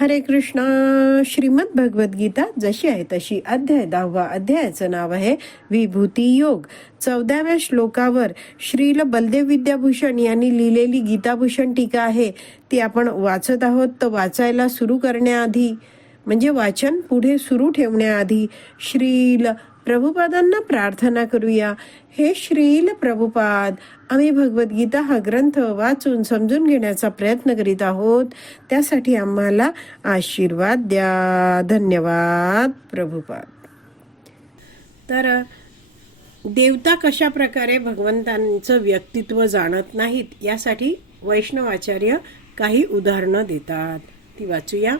हरे कृष्णा. श्रीमद भगवद्गीता जशी आहे तशी अध्याय दहावा अध्यायाचं नाव आहे विभूती योग. चौदाव्या श्लोकावर श्रील बलदेव विद्याभूषण यांनी लिहिलेली गीताभूषण टीका आहे. ती आपण वाचत आहोत तर वाचायला सुरू करण्याआधी म्हणजे वाचन पुढे सुरू ठेवण्याआधी श्रील प्रभुपादांना प्रार्थना करूया. हे श्रील प्रभुपाद आम्ही भगवद्गीता हा ग्रंथ वाचून समजून घेण्याचा प्रयत्न करीत आहोत. त्यासाठी आम्हाला आशीर्वाद द्या. धन्यवाद प्रभुपाद. तर देवता कशा प्रकारे भगवंतांचं व्यक्तित्व जाणत नाहीत यासाठी वैष्णवाचार्य काही उदाहरणं देतात. ती वाचूया.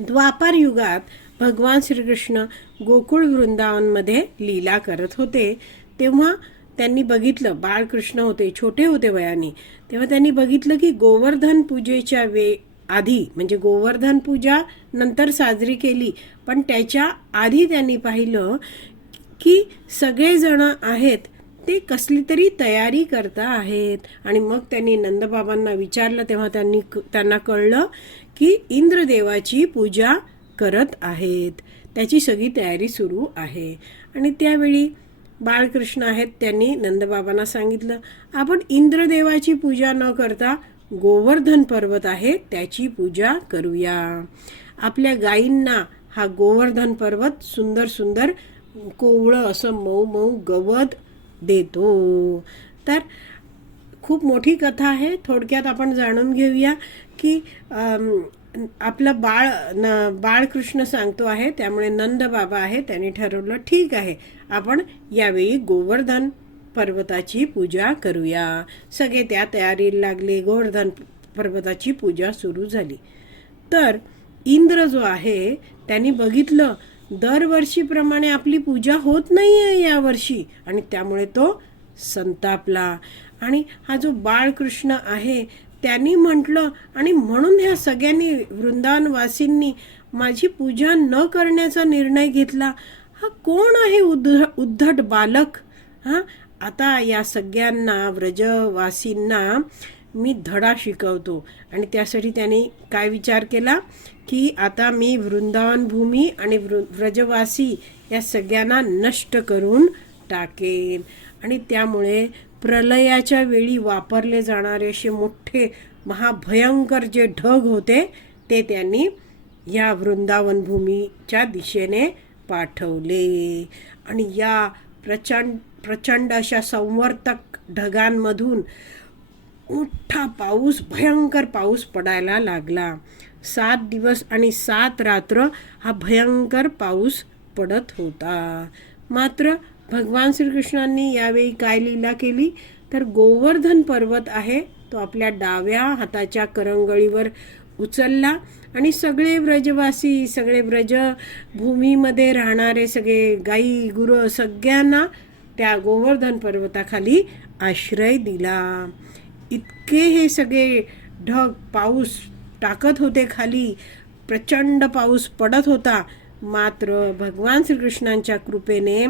द्वापार युगात भगवान श्रीकृष्ण गोकुळ वृंदावनमध्ये लीला करत होते. तेव्हा त्यांनी बघितलं बाळकृष्ण होते छोटे होते वयाने. तेव्हा त्यांनी बघितलं की गोवर्धन पूजेच्या वे आधी म्हणजे गोवर्धन पूजा नंतर साजरी केली. पण त्याच्या आधी त्यांनी पाहिलं की सगळेजण आहेत ते कसली तरी तयारी करता आहेत. आणि मग त्यांनी नंदबाबांना विचारलं तेव्हा त्यांनी त्यांना कळलं की इंद्रदेवाची पूजा करत आहेत. त्याची सगळी तयारी सुरू आहे. आणि त्यावेळी बाळकृष्ण आहेत त्यांनी नंदबाबांना सांगितलं आपण इंद्रदेवाची पूजा न करता गोवर्धन पर्वत आहे त्याची पूजा करूया. आपल्या गायींना हा गोवर्धन पर्वत सुंदर सुंदर कोवळं असं मऊ मऊ गवत देतो. तर खूप मोठी कथा आहे. थोडक्यात आपण जाणून घेऊया की आपलं बाळ न बाळकृष्ण सांगतो आहे त्यामुळे नंद बाबा आहे त्यांनी ठरवलं ठीक आहे. आपण यावेळी गोवर्धन पर्वताची पूजा करूया. सगळे त्या तयारीला लागले गोवर्धन पर्वताची पूजा सुरू झाली. तर इंद्र जो आहे त्यांनी बघितलं दरवर्षीप्रमाणे आपली पूजा होत नाही आहे यावर्षी. आणि त्यामुळे तो संतापला. आणि हा जो बाळकृष्ण आहे त्यांनी म्हटलं आणि म्हणून ह्या सगळ्यांनी वृंदावनवासींनी माझी पूजा न करण्याचा निर्णय घेतला. हा कोण आहे उद्ध उद्धट बालक? हां? आता या सगळ्यांना व्रजवासींना मी धडा शिकवतो. आणि त्यासाठी त्यांनी काय विचार केला? की आता मी वृंदावन भूमी आणि वृ व्रजवासी या सगळ्यांना नष्ट करून टाकेन. आणि त्यामुळे प्रलयाच्या वेळी वापरले जाणारे असे मोठे महाभयंकर जे ढग होते ते त्यांनी या वृंदावन भूमीच्या दिशेने पाठवले. आणि या प्रचंड प्रचंड अशा संवर्तक ढगांमधून मोठा पाऊस भयंकर पाऊस पडायला लागला. सात दिवस आणि सात रात्र हा भयंकर पाऊस पडत होता. मात्र भगवान श्रीकृष्णांनी यावेळी काय लीला केली? तर गोवर्धन पर्वत आहे. तो आपल्या डाव्या हाताच्या करंगळीवर उचलला आणि सगळे व्रजवासी सगळे व्रज भूमीमध्ये राहणारे सगळे गाई गुरं सगळ्यांना त्या गोवर्धन पर्वताखाली आश्रय दिला. इतके हे सगळे ढग पाऊस टाकत होते खाली. प्रचंड पाऊस पडत होता. मात्र भगवान श्रीकृष्णांच्या कृपेने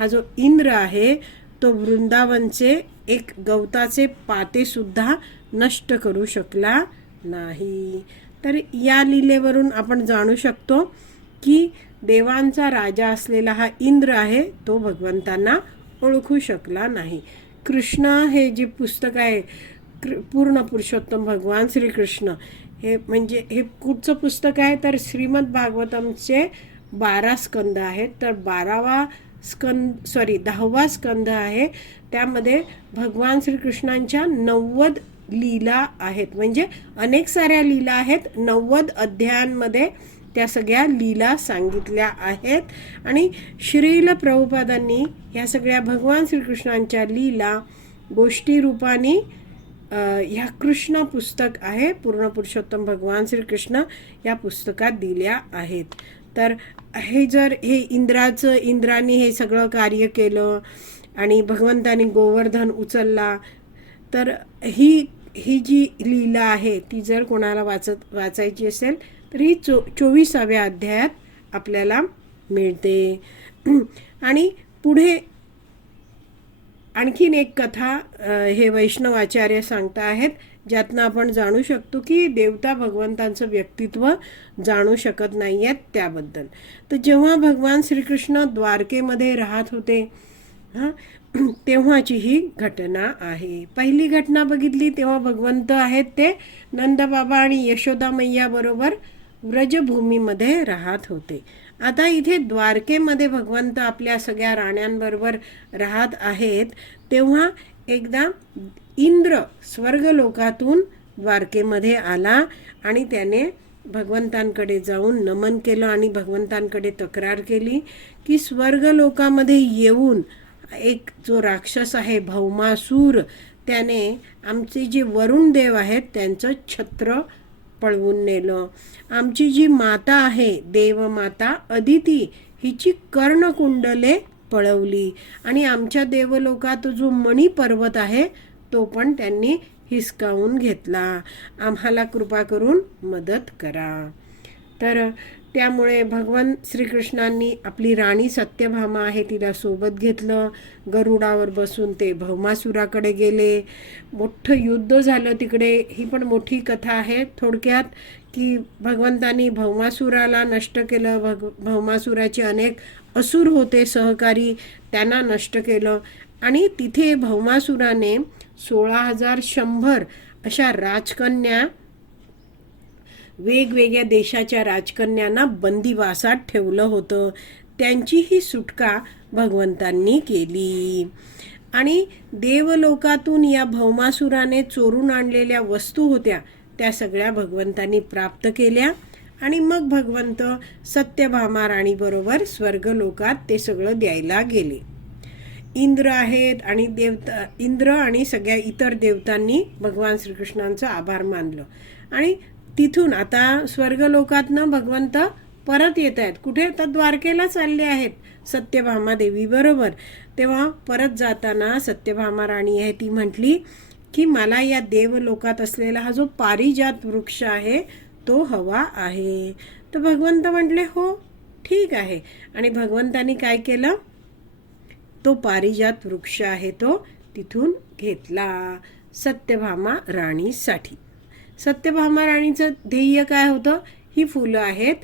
हा जो इंद्र आहे तो वृंदावनचे एक गवताचे पातेसुद्धा नष्ट करू शकला नाही. तर या लिलेवरून आपण जाणू शकतो की देवांचा राजा असलेला हा इंद्र आहे तो भगवंतांना ओळखू शकला नाही. कृष्ण हे जे पुस्तक आहे कृ पूर्ण पुरुषोत्तम भगवान श्रीकृष्ण हे म्हणजे हे कुठचं पुस्तक आहे? तर श्रीमद भागवतमचे बारा स्कंद आहेत. तर बारावा स्कंद सॉरी दहावा स्कंद आहे. त्यामध्ये भगवान श्रीकृष्णांच्या नव्वद लीला आहेत. म्हणजे अनेक साऱ्या लीला आहेत. नव्वद अध्यायांमध्ये त्या सगळ्या लीला सांगितल्या आहेत. आणि श्रील प्रभुपादांनी ह्या सगळ्या भगवान श्रीकृष्णांच्या लीला गोष्टी रूपाने ह्या कृष्ण पुस्तक आहे. पूर्ण पुरुषोत्तम भगवान श्रीकृष्ण या पुस्तकात दिल्या आहेत. तर हे जर हे इंद्राचं इंद्राने हे सगळं कार्य केलं आणि भगवंताने गोवर्धन उचलला तर ही ही जी लीला आहे ती जर कोणाला वाचत वाचायची असेल तर ही चो चोवीसाव्या अध्यायात आपल्याला मिळते. आणि पुढे आणखीन एक कथा हे वैष्णवाचार्य सांगता आहेत ज्यातनं आपण जाणू शकतो की देवता भगवंतांचं व्यक्तित्व जाणू शकत नाही आहेत त्याबद्दल. तर जेव्हा भगवान श्रीकृष्ण द्वारकेमध्ये राहत होते हां तेव्हाची ही घटना आहे. पहिली घटना बघितली तेव्हा भगवंत आहेत ते नंदबाबा आणि यशोदा मैयाबरोबर व्रजभूमीमध्ये राहत होते. आता इथे द्वारकेमध्ये भगवंत आपल्या सगळ्या राण्यांबरोबर राहत आहेत तेव्हा एकदा इंद्र स्वर्गलोकातून द्वारकेमध्ये आला आणि त्याने भगवंतांकडे जाऊन नमन केलं आणि भगवंतांकडे तक्रार केली की स्वर्गलोकामध्ये येऊन एक जो राक्षस आहे भौमासूर त्याने आमचे जे वरुण देव आहेत त्यांचं छत्र पळवून नेलं. आमची जी माता आहे देवमाता अदिती हिची कर्णकुंडले पळवली. आणि आमच्या देवलोकात जो मणी पर्वत आहे तो पण त्यांनी हिसकावून घेतला. आम्हाला कृपा करून मदत करा. तर त्यामुळे भगवान श्रीकृष्णांनी आपली राणी सत्यभामा आहे तिला सोबत घेतलं. गरुडावर बसून ते भौमासुराकडे गेले. मोठं युद्ध झालं तिकडे. ही पण मोठी कथा आहे. थोडक्यात की भगवंतानी भौमासुराला नष्ट केलं. भग भौमासुराचे अनेक असुर होते सहकारी. त्यांना नष्ट केलं. आणि तिथे भौमासुराने सोळा हजार शंभर अशा राजकन्या वेगवेगळ्या देशाच्या राजकन्यांना बंदिवासात ठेवलं होतं. त्यांची ही सुटका भगवंतांनी केली. आणि देवलोकातून या भौमासुराने चोरून आणलेल्या वस्तू होत्या त्या सगळ्या भगवंतांनी प्राप्त केल्या. आणि मग भगवंत सत्यभामा राणीबरोबर स्वर्गलोकात ते सगळं द्यायला गेले. इंद्र आहेत आणि देवता इंद्र आणि सगळ्या इतर देवतांनी भगवान श्रीकृष्णांचं आभार मानलं. आणि तिथून आता स्वर्गलोकातनं भगवंत परत येत आहेत कुठे? तर द्वारकेला चालले आहेत. सत्यभामा देवी बरोबर. तेव्हा परत जाताना सत्यभामा राणी आहे. ती म्हटली की मला या देवलोकात असलेला हा जो पारिजात वृक्ष आहे तो हवा आहे. तर भगवंत म्हटले हो ठीक आहे. आणि भगवंतानी काय केलं? तो पारिजात वृक्ष आहे तो तिथून घेतला सत्यभामा राणीसाठी. सत्यभामा राणीचं ध्येय काय होतं? ही फुलं आहेत.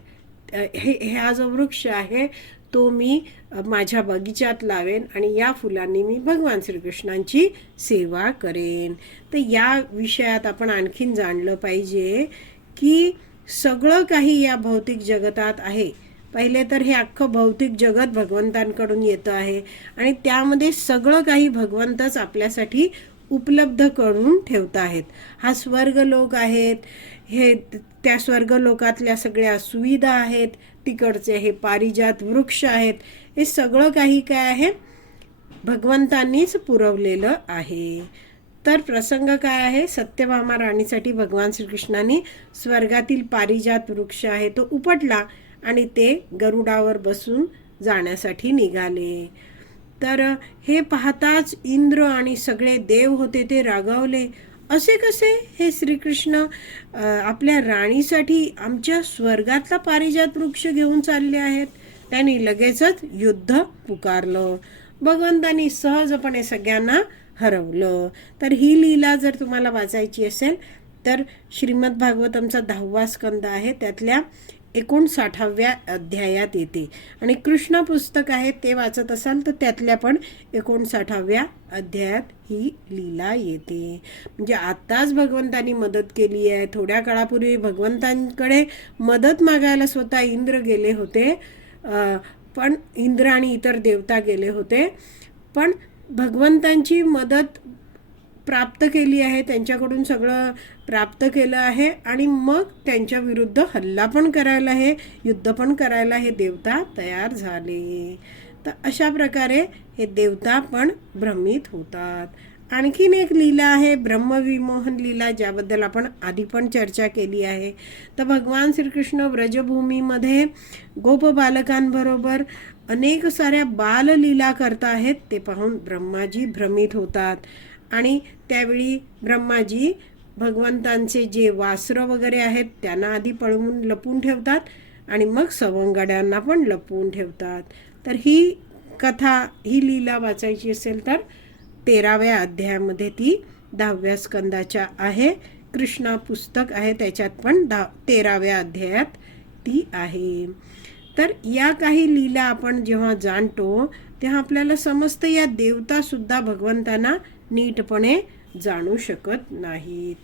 हे हा जो वृक्ष आहे तो मी माझ्या बगीचात लावेन आणि या फुलांनी मी भगवान श्रीकृष्णांची सेवा करेन. तर या विषयात आपण आणखीन जाणलं पाहिजे की सगळं काही या भौतिक जगतात आहे. पहिले तर हे अख्खं भौतिक जगत भगवंतांकडून येतं आहे आणि त्यामध्ये सगळं काही भगवंतच आपल्यासाठी उपलब्ध करून ठेवत आहेत. हा स्वर्गलोक आहेत. हे त्या स्वर्गलोकातल्या सगळ्या सुविधा आहेत. तिकडचे हे पारिजात वृक्ष आहेत. हे सगळं काही काय आहे? भगवंतांनीच पुरवलेलं आहे. तर प्रसंग काय आहे? सत्यभामा राणीसाठी भगवान श्रीकृष्णाने स्वर्गातील पारिजात वृक्ष आहे तो उपटला आणि ते गरुडावर बसून जाण्यासाठी निघाले. तर हे पाहताच इंद्र आणि सगळे देव होते ते रागावले. असे कसे? हे श्रीकृष्ण आपल्या राणीसाठी आमच्या स्वर्गातला पारिजात वृक्ष घेऊन चालले आहेत. त्यांनी लगेचच युद्ध पुकारलं. भगवंतांनी सहजपणे सगळ्यांना हरवलं. तर ही लीला जर तुम्हाला वाचायची असेल तर श्रीमद भागवतमचा दहावा स्कंद आहे. त्यातल्या एकोणसाठाव्या अध्यायात येते. आणि कृष्ण पुस्तक आहे ते वाचत असाल तर त्यातल्या पण एकोणसाठाव्या अध्यायात ही लीला येते. म्हणजे आत्ताच भगवंतानी मदत केली आहे. थोड्या काळापूर्वी भगवंतांकडे मदत मागायला स्वतः इंद्र गेले होते. पण इंद्र आणि इतर देवता गेले होते. पण भगवंतांची मदत प्राप्त केली आहे त्यांच्याकडून सगळं प्राप्त केलं आहे आणि मग त्यांच्या विरुद्ध हल्ला पण करायला हे युद्ध पण करायला हे देवता तयार झाले. तर अशा प्रकारे हे देवता पण भ्रमित होतात. आणखीन एक लीला आहे ब्रह्मविमोहन लीला ज्याबद्दल आपण आधी पण चर्चा केली आहे. तर भगवान श्रीकृष्ण व्रजभूमीमध्ये गोप बालकांबरोबर अनेक साऱ्या बाललीला करत आहेत ते पाहून ब्रह्माजी भ्रमित होतात. आणि त्यावेळी ब्रह्माजी भगवंतांचे जे वासरं वगैरे आहेत त्यांना आधी पळवून लपून ठेवतात आणि मग सवंगड्यांना पण लपवून ठेवतात. तर ही कथा ही लीला वाचायची असेल तर तेराव्या अध्यायामध्ये ती दहाव्या स्कंदाच्या आहे. कृष्णा पुस्तक आहे त्याच्यात पण दहा तेराव्या अध्यायात ती आहे. तर या काही लीला आपण जेव्हा जाणतो तेव्हा आपल्याला समजतं या देवतासुद्धा भगवंतांना नीटपणे जाणू शकत नाहीत.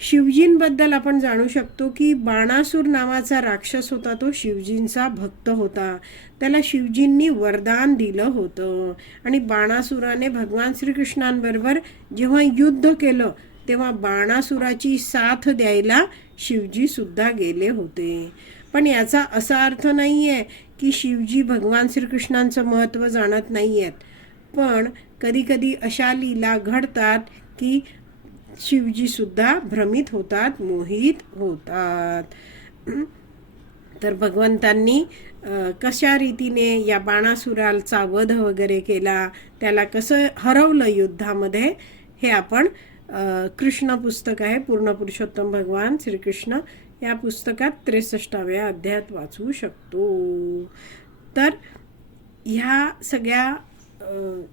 शिवजींबद्दल आपण जाणू शकतो की बाणासूर नावाचा राक्षस होता तो शिवजींचा भक्त होता. त्याला शिवजींनी वरदान दिलं होतं. आणि बाणासुराने भगवान श्रीकृष्णांबरोबर जेव्हा युद्ध केलं तेव्हा बाणासुराची साथ द्यायला शिवजीसुद्धा गेले होते. पण याचा असा अर्थ नाही आहे की शिवजी भगवान श्रीकृष्णांचं महत्त्व जाणत नाही आहेत पण कधीकधी अशा लीला घडतात की शिवजीसुद्धा भ्रमित होतात मोहित होतात. तर भगवंतांनी कशा रीतीने या बाणासुरालचा वध वगैरे केला त्याला कसं हरवलं युद्धामध्ये हे आपण कृष्ण पुस्तक आहे पूर्ण पुरुषोत्तम भगवान श्रीकृष्ण या पुस्तकात त्रेसष्टाव्या अध्यायात वाचू शकतो. तर ह्या सगळ्या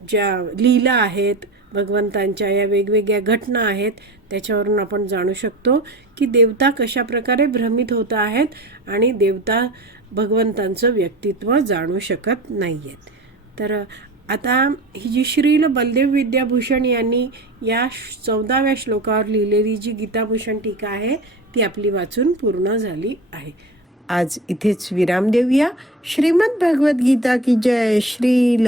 ज्या लीला आहेत भगवंतांच्या या वेगवेगळ्या घटना आहेत त्याच्यावरून आपण जाणू शकतो की देवता कशा प्रकारे भ्रमित होत आहेत आणि देवता भगवंतांचं व्यक्तित्व जाणू शकत नाही आहेत तर आता ही जी श्रील बलदेव विद्याभूषण यांनी या चौदाव्या श्लोकावर लिहिलेली जी गीताभूषण टीका आहे ती आपली वाचून पूर्ण झाली आहे. आज इथेच विराम देऊया. श्रीमद भगवद्गीता की जय श्रील